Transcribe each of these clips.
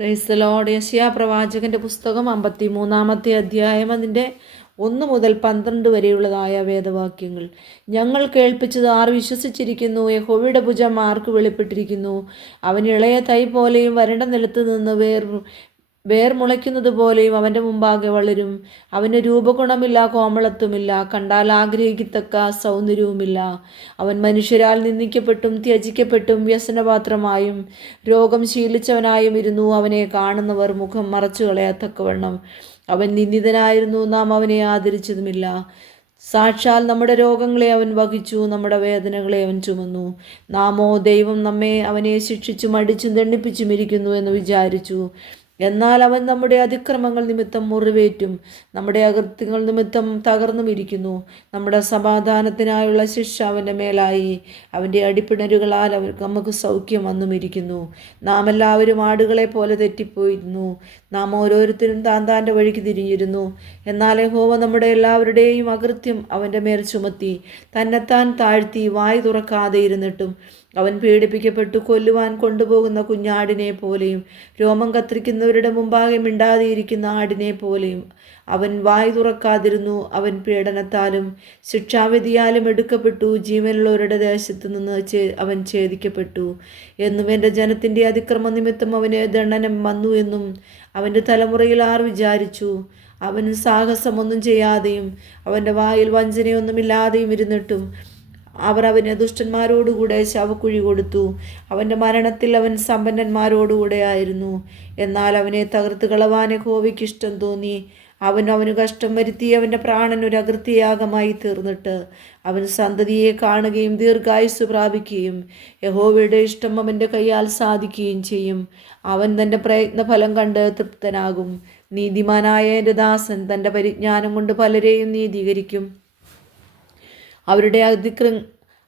Praise the Lord യശിയ പ്രവാചകന്റെ പുസ്തകം അമ്പത്തി മൂന്നാമത്തെ അധ്യായം അതിന്റെ ഒന്ന് മുതൽ പന്ത്രണ്ട് വരെയുള്ളതായ വേദവാക്യങ്ങൾ. ഞങ്ങൾ കേൾപ്പിച്ചത് ആർ വിശ്വസിച്ചിരിക്കുന്നു യഹോവയുടെ ഭുജം ആർക്ക് വെളിപ്പെട്ടിരിക്കുന്നു? അവൻ ഇളയ തൈ പോലെയും വരണ്ട നിലത്ത് നിന്ന് വേർ വേർ മുളയ്ക്കുന്നത് പോലെയും അവന്റെ മുമ്പാകെ വളരും. അവന് രൂപഗുണമില്ല കോമളത്വമില്ല കണ്ടാൽ ആഗ്രഹിക്കത്തക്ക സൗന്ദര്യവുമില്ല. അവൻ മനുഷ്യരാൽ നിന്ദിക്കപ്പെട്ടും ത്യജിക്കപ്പെട്ടും വ്യസനപാത്രമായും രോഗം ശീലിച്ചവനായും ഇരുന്നു. അവനെ കാണുന്നവർ മുഖം മറച്ചു കളയത്തക്കവണ്ണം അവൻ നിന്ദിതനായിരുന്നു. നാം അവനെ ആദരിച്ചതുമില്ല. സാക്ഷാൽ നമ്മുടെ രോഗങ്ങളെ അവൻ വഹിച്ചു നമ്മുടെ വേദനകളെ അവൻ ചുമന്നു. നാമോ ദൈവം നമ്മെ അവനെ ശിക്ഷിച്ചും അടിച്ചും ദണ്ഡിപ്പിച്ചും ഇരിക്കുന്നു എന്ന് വിചാരിച്ചു. എന്നാൽ അവൻ നമ്മുടെ അതിക്രമങ്ങൾ നിമിത്തം മുറിവേറ്റും നമ്മുടെ അകൃത്യങ്ങൾ നിമിത്തം തകർന്നും ഇരിക്കുന്നു. നമ്മുടെ സമാധാനത്തിനായുള്ള ശിക്ഷ അവന്റെ മേലായി. അവന്റെ അടിപ്പിണരുകളാൽ അവർ നമുക്ക് സൗഖ്യം വന്നും ഇരിക്കുന്നു. നാം എല്ലാവരും ആടുകളെ പോലെ തെറ്റിപ്പോയിരുന്നു. നാം ഓരോരുത്തരും താൻ താന്റെ വഴിക്ക് തിരിഞ്ഞിരുന്നു. എന്നാൽ ഹോവ നമ്മുടെ എല്ലാവരുടെയും അകൃത്യം അവന്റെ മേൽ ചുമത്തി. തന്നെത്താൻ താഴ്ത്തി വായി തുറക്കാതെ ഇരുന്നിട്ടും അവൻ പീഡിപ്പിക്കപ്പെട്ടു കൊല്ലുവാൻ കൊണ്ടുപോകുന്ന കുഞ്ഞാടിനെ പോലെയും രോമം കത്തിരിക്കുന്നവരുടെ മുമ്പാകെ മിണ്ടാതെയിരിക്കുന്ന ആടിനെ പോലെയും. അവൻ വായി തുറക്കാതിരുന്നു അവൻ പീഡനത്താലും ശിക്ഷാവിധിയാലും എടുക്കപ്പെട്ടു ജീവനുള്ളവരുടെ ദേശത്തു നിന്ന് ചേ അവൻ ഛേദിക്കപ്പെട്ടു. എന്നും എന്റെ ജനത്തിന്റെ അതിക്രമ നിമിത്തം അവന് ദണ്ഡനം വന്നു എന്നും അവന്റെ തലമുറയിൽ ആർ വിചാരിച്ചു. അവൻ സാഹസമൊന്നും ചെയ്യാതെയും അവന്റെ വായിൽ വഞ്ചനയൊന്നുമില്ലാതെയും ഇരുന്നിട്ടും അവർ അവന് ദുഷ്ടന്മാരോടുകൂടെ ശവക്കുഴി കൊടുത്തു. അവന്റെ മരണത്തിൽ അവൻ സമ്പന്നന്മാരോടുകൂടെ ആയിരുന്നു. എന്നാൽ അവനെ തകർത്ത് കളവാനെ കോവിക്ക് ഇഷ്ടം തോന്നി. അവൻ അവന് കഷ്ടം വരുത്തി അവന്റെ പ്രാണൻ ഒരു അകൃത്യയാഗമായി തീർന്നിട്ട് അവൻ സന്തതിയെ കാണുകയും ദീർഘായുസ് പ്രാപിക്കുകയും യഹോവയുടെ ഇഷ്ടം അവന്റെ കൈയാൽ സാധിക്കുകയും ചെയ്യും. അവൻ തന്റെ പ്രയത്നഫലം കണ്ട് തൃപ്തനാകും. നീതിമാനായ എന്റെ ദാസൻ തന്റെ പരിജ്ഞാനം കൊണ്ട് പലരെയും നീതീകരിക്കും. അവരുടെ അതിക്ര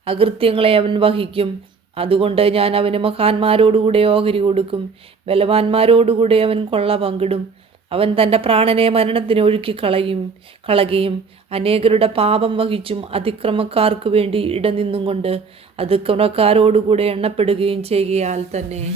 അകൃത്യങ്ങളെ അവൻ വഹിക്കും. അതുകൊണ്ട് ഞാൻ അവന് മഹാന്മാരോടുകൂടെ ഓഹരി കൊടുക്കും. ബലവാന്മാരോടുകൂടെ അവൻ കൊള്ള പങ്കിടും. അവൻ തന്റെ പ്രാണനെ മരണത്തിന് ഒഴുക്കി കളയും കളകയും അനേകരുടെ പാപം വഹിച്ചും അതിക്രമക്കാർക്ക് വേണ്ടി ഇടനിന്നും കൊണ്ട് അതിക്രമക്കാരോടുകൂടെ എണ്ണപ്പെടുകയും ചെയ്യുകയാൽ തന്നെ.